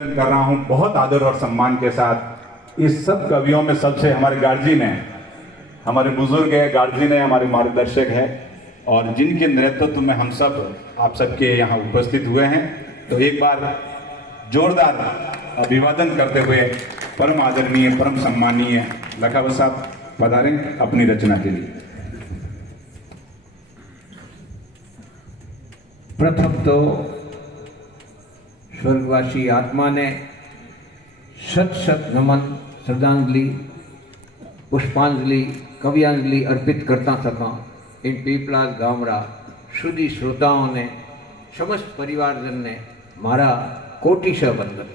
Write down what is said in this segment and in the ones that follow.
कर रहा हूं बहुत आदर और सम्मान के साथ। इस सब कवियों में सबसे हमारे गार्जियन है, हमारे बुजुर्ग है, गार्जियन है, हमारे मार्गदर्शक है और जिनके नेतृत्व में हम सब आप सबके यहाँ उपस्थित हुए हैं। तो एक बार जोरदार अभिवादन करते हुए परम आदरणीय परम सम्मानीय लखावत साहब पधारें अपनी रचना के लिए। प्रथम तो स्वर्गवासी आत्मा ने शत शत नमन, श्रद्धांजलि, पुष्पांजलि, कव्यांजलि अर्पित करता सका इन पीपलाद गामरा સુધી श्रोताओं ने, समस्त परिवारजन ने मारा कोटिशः वंदन।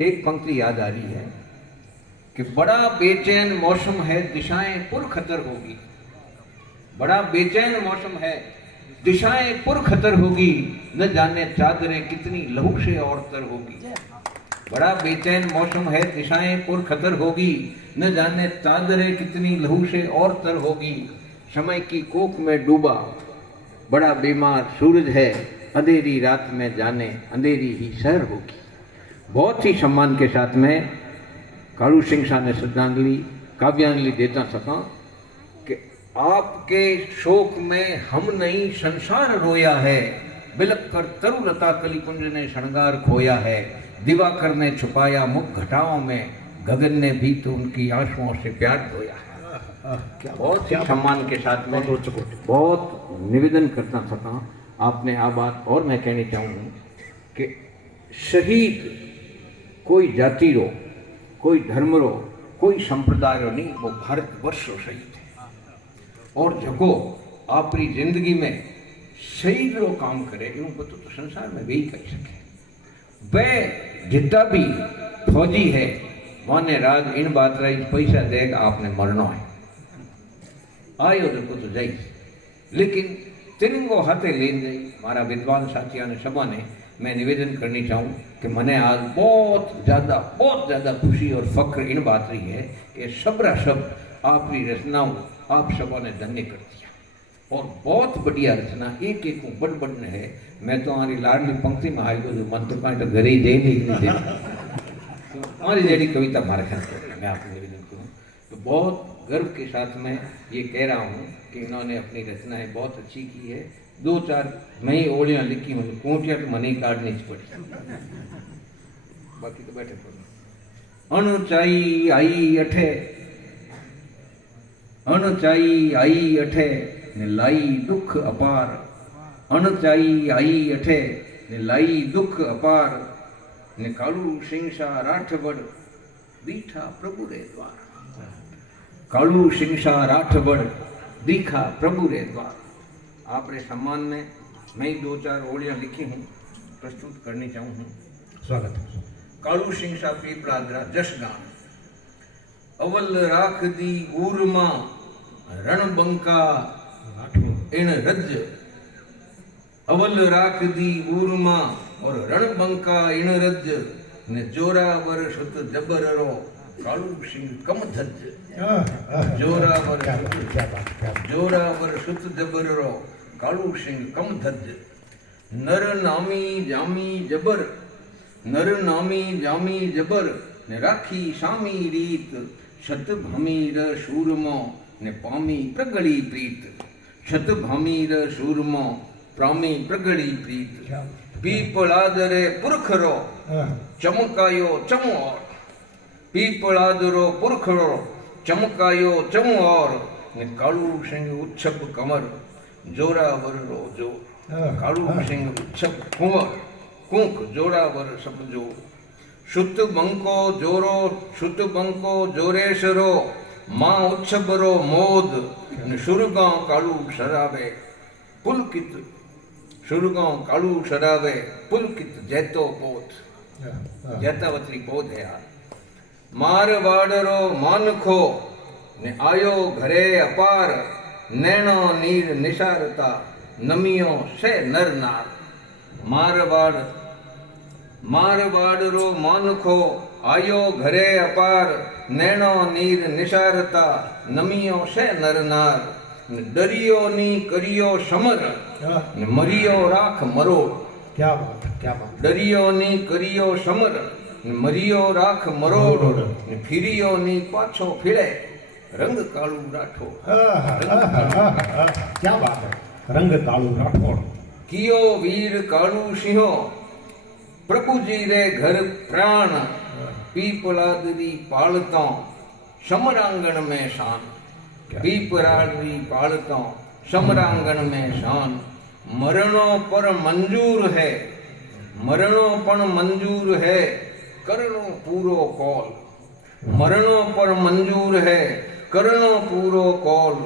एक पंक्ति याद आ रही है कि बड़ा बेचैन मौसम है, दिशाएं पुरखतर होगी। बड़ा बेचैन मौसम है, दिशाएं पुरखतर होगी, न जाने चादरें कितनी लहू से और तर होगी। बड़ा बेचैन मौसम है, दिशाएं पुरखतर होगी, न जाने चादरें कितनी लहू से और तर होगी। समय की कोख में डूबा बड़ा बीमार सूरज है, अंधेरी रात में जाने अंधेरी ही शहर होगी। बहुत ही सम्मान के साथ में कालू सिंह शाह ने श्रद्धांजलि, काव्यांजलि देता सका कि आपके शोक में हम नहीं संसार रोया है, बिलक कर तरुलता कलिकुंज ने श्रृंगार खोया है। दिवाकर ने छुपाया मुख घटाओं में, गगन ने भी तो उनकी आंसुओं से प्यार धोया है। बहुत ही सम्मान के साथ में बहुत निवेदन करता सका आपने आ बात और मैं कहनी चाहूँ कि शहीद कोई जाति रो, कोई धर्म रो, कोई संप्रदाय रो नहीं, वो भारतवर्ष रो शहीद है। और जको आपरी जिंदगी में शहीद रो काम करे यूं बतो तो संसार में वे ही कर सके। वह जितना भी फौजी है माने राज इन बात रही पैसा देगा आपने मरना है, आयो जको तो जाई, लेकिन तिरंगो हाथे लेन जाई। मारा विद्वान साथियों ने सभा ने मैं निवेदन करनी चाहूँ कि मैंने आज बहुत ज़्यादा खुशी और फख्र इन बात रही है कि सबरा सब आपकी रचनाओं आप सबों ने धन्य कर दिया और बहुत बढ़िया रचना एक एक बड़ बड़ है। मैं तो हमारी लाडली पंक्ति में आई तो मन तो कहीं तो घर ही दे नहीं दे हमारी जड़ी कविता मारे ख्याल मैं आपको निवेदन करूँ तो बहुत गर्व के साथ में ये कह रहा हूँ कि इन्होंने अपनी रचनाएं बहुत अच्छी की है। दो चार मैं ही ओलियाँ लिखी हूँ, कोटियाँ तो मनी काटनी पड़ी, बाकी तो बैठे पड़ो। अणुचाई आई अठे, अणुचाई आई अठे ने लाई दुख अपार। अणुचाई आई अठे ने लाई दुख अपार, ने कालू सिंह शाह राठवड़ दीठा प्रभु रे द्वार। कालू सिंह शाह राठवड़ दीखा प्रभु रे द्वार। आपरे सम्मान में मैं दो चार ओलियाँ लिखी हूँ, प्रस्तुत करनी चाहूँ। स्वागत है। कालू सिंह शाह पीपलादरा जश गान। अवल राख दी ऊरमा रणबंका इन रज। अवल राख दी ऊरमा और रणबंका इन रज, ने जोरावर सुत जबर रो कालू सिंह कम धज। जोरावर सुत जबर रो कालू सिंह कम धज। नर नामी जामी जबर, नर नामी जामी जबर, ने राखी शामी रीत। शत भमीर शूरमो ने पामी प्रगड़ी प्रीत। शत भमीर शूरमो प्रामी प्रगड़ी प्रीत। पीपलादरे पुरखरो चमकायो चमु और। पीपलादरो पुरखरो चमकायो चमु और, ने कालू सिंह उच्छब कमर जोरावर रो जो। कालू सिंह उच्छब कुंवर कुंक जोरावर सब जो। शुत बंको जोरो शुत बंको जोरेशरो, माँ उच्छबरो मोद, ने शुरगांव कालू शराबे पुलकित। शुरगांव कालू शराबे पुलकित जैतो पोत। जैतावत्री पोत है यार। मारवाड़रो मानखो, ने आयो घरे अपार। नैनो नीर निशारता नमियो से नर नार। मारवाड़रो मानखो, आयो घरे अपार। नैनो नीर निशारता नमियो से नर नार। डरियो नी करियो समर, मरियो राख मरोड़। क्या बात है, क्या बात डरियो नी करियो समर ने मरियो राख मरोड़ ने फिरियो नी पाछो फिरे रंग काळू राठो क्या बात है। रंग काळू राठौड़। कियो वीर काळू सिंहो प्रभु जी रे घर प्राण पीपलादरी पालता समरांगण में शान पीपलादरी पालता समरांगण में शान मरणो पर मंजूर है मरणो पण मंजूर है करनो पूरो कॉल मरणो पर मंजूर है करनो पूरो कॉल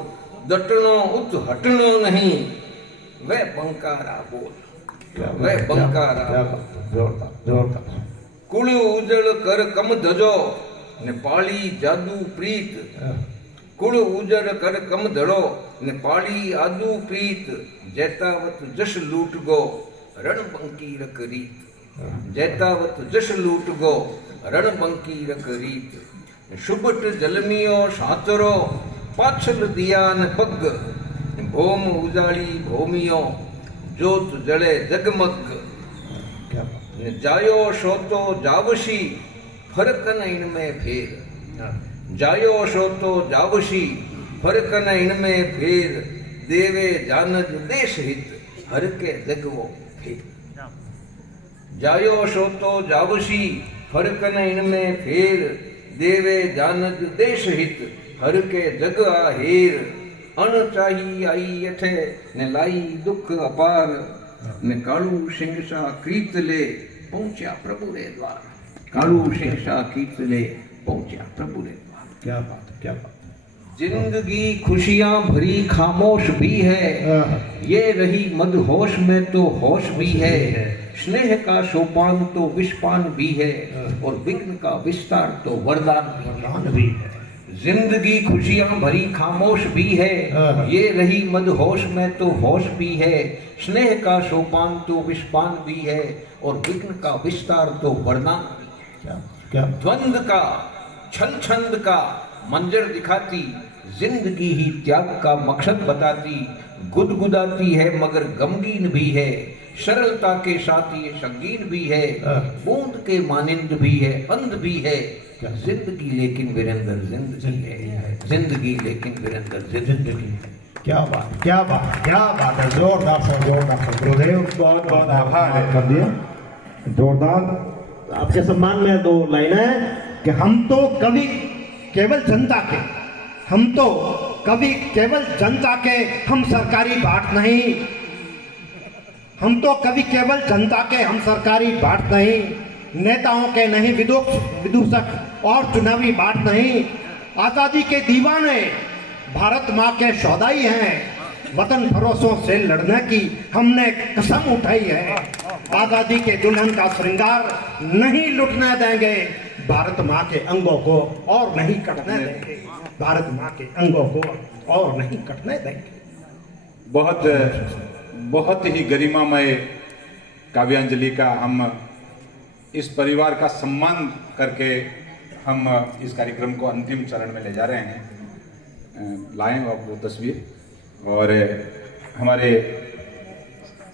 दटनो उत हटनो नहीं वे बंकारा बोल वे बंकारा क्या बात है, जोरदार जोरदार। कुल उजड़ कर कम धजो ने पाली जादू प्रीत कुल उजड़ कर कम धड़ो ने पाली आदू प्रीत जैतावत जश लूट गो रणबंकी रख रीत जैतावत जश लूट गो रणबंकी रख रीत शुबट जलमियो सातरो पाछल दियान पग भोम उजाड़ी भोमियो जोत जले जगमग क्या बात जायो शोतो जावशी फर्क न इनमें फेर जायो शोतो जावशी फर्क न इनमें फेर देवे जानज देश हित हर के जगवो फेर जायो शोतो जावशी फर्क न इनमें फेर देवे जानज देश हित हर के जग आहेर अण चाही आई अठे ने लाई दुख अपार ने कालू सिंह सा कीर्त ले पहुंचा प्रभु रे द्वार कालू सिंह सा कीर्त ले पहुंचा प्रभु रे द्वार क्या बात है, क्या बात जिंदगी खुशियां भरी खामोश भी है है। ये रही मदहोश में तो होश भी है स्नेह का सोपान तो विषपान भी है और विघ्न का विस्तार तो वरदान भी है वरदान भी है। जिंदगी खुशियां भरी खामोश भी है ये रही मदहोश में तो होश भी है स्नेह का सोपान तो विषपान भी है और विघ्न का विस्तार तो वरदान भी है क्या क्या द्वंद का छल छंद का मंजर दिखाती जिंदगी ही त्याग का मकसद बताती गुदगुदाती है मगर गमगीन भी है सरलता के साथ ये संगीन भी है बूंद के मानिंद भी है अंध भी है जिंदगी लेकिन वीरेंद्र जिंदगी है जिंदगी लेकिन वीरेंद्र जिंदगी है क्या बात क्या बात क्या बात है। जोरदार से गुरुदेव बहुत बहुत आभार है। कर दिया जोरदार। आपके सम्मान में दो लाइनें हैं कि हम तो कवि केवल जनता के हम तो कवि केवल जनता के हम सरकारी बाट नहीं हम तो कवि केवल जनता के हम सरकारी बाट नहीं नेताओं के नहीं विदूषक और चुनावी बाट नहीं आज़ादी के दीवाने भारत माँ के सौदाई हैं वतन फरोशों से लड़ने की हमने कसम उठाई है आज़ादी के दुल्हन का श्रृंगार नहीं लुटने देंगे भारत माँ के अंगों को और नहीं कटने देंगे भारत माँ के अंगों को और नहीं कटने देंगे। बहुत बहुत ही गरिमामय काव्यांजलि का हम इस परिवार का सम्मान करके हम इस कार्यक्रम को अंतिम चरण में ले जा रहे हैं। लाएं आप वो तस्वीर और हमारे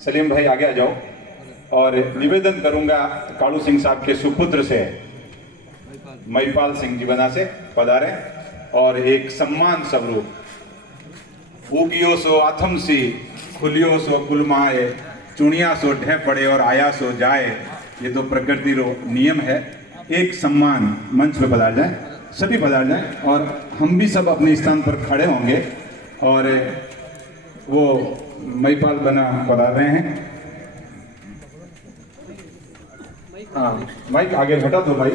सलीम भाई आगे आ जाओ और निवेदन करूंगा कालू सिंह साहब के सुपुत्र से महिपाल सिंह जी बना से पधारे और एक सम्मान स्वरूप उगियो सो आथम सी खुलियो सो कुलमाए चुनिया सो ढह पड़े और आया सो जाए ये तो प्रकृति रो नियम है। एक सम्मान मंच पे पधार जाए सभी पधार जाए और हम भी सब अपने स्थान पर खड़े होंगे और वो महिपाल बना पधार रहे हैं। हाँ माइक आगे हटा दो भाई।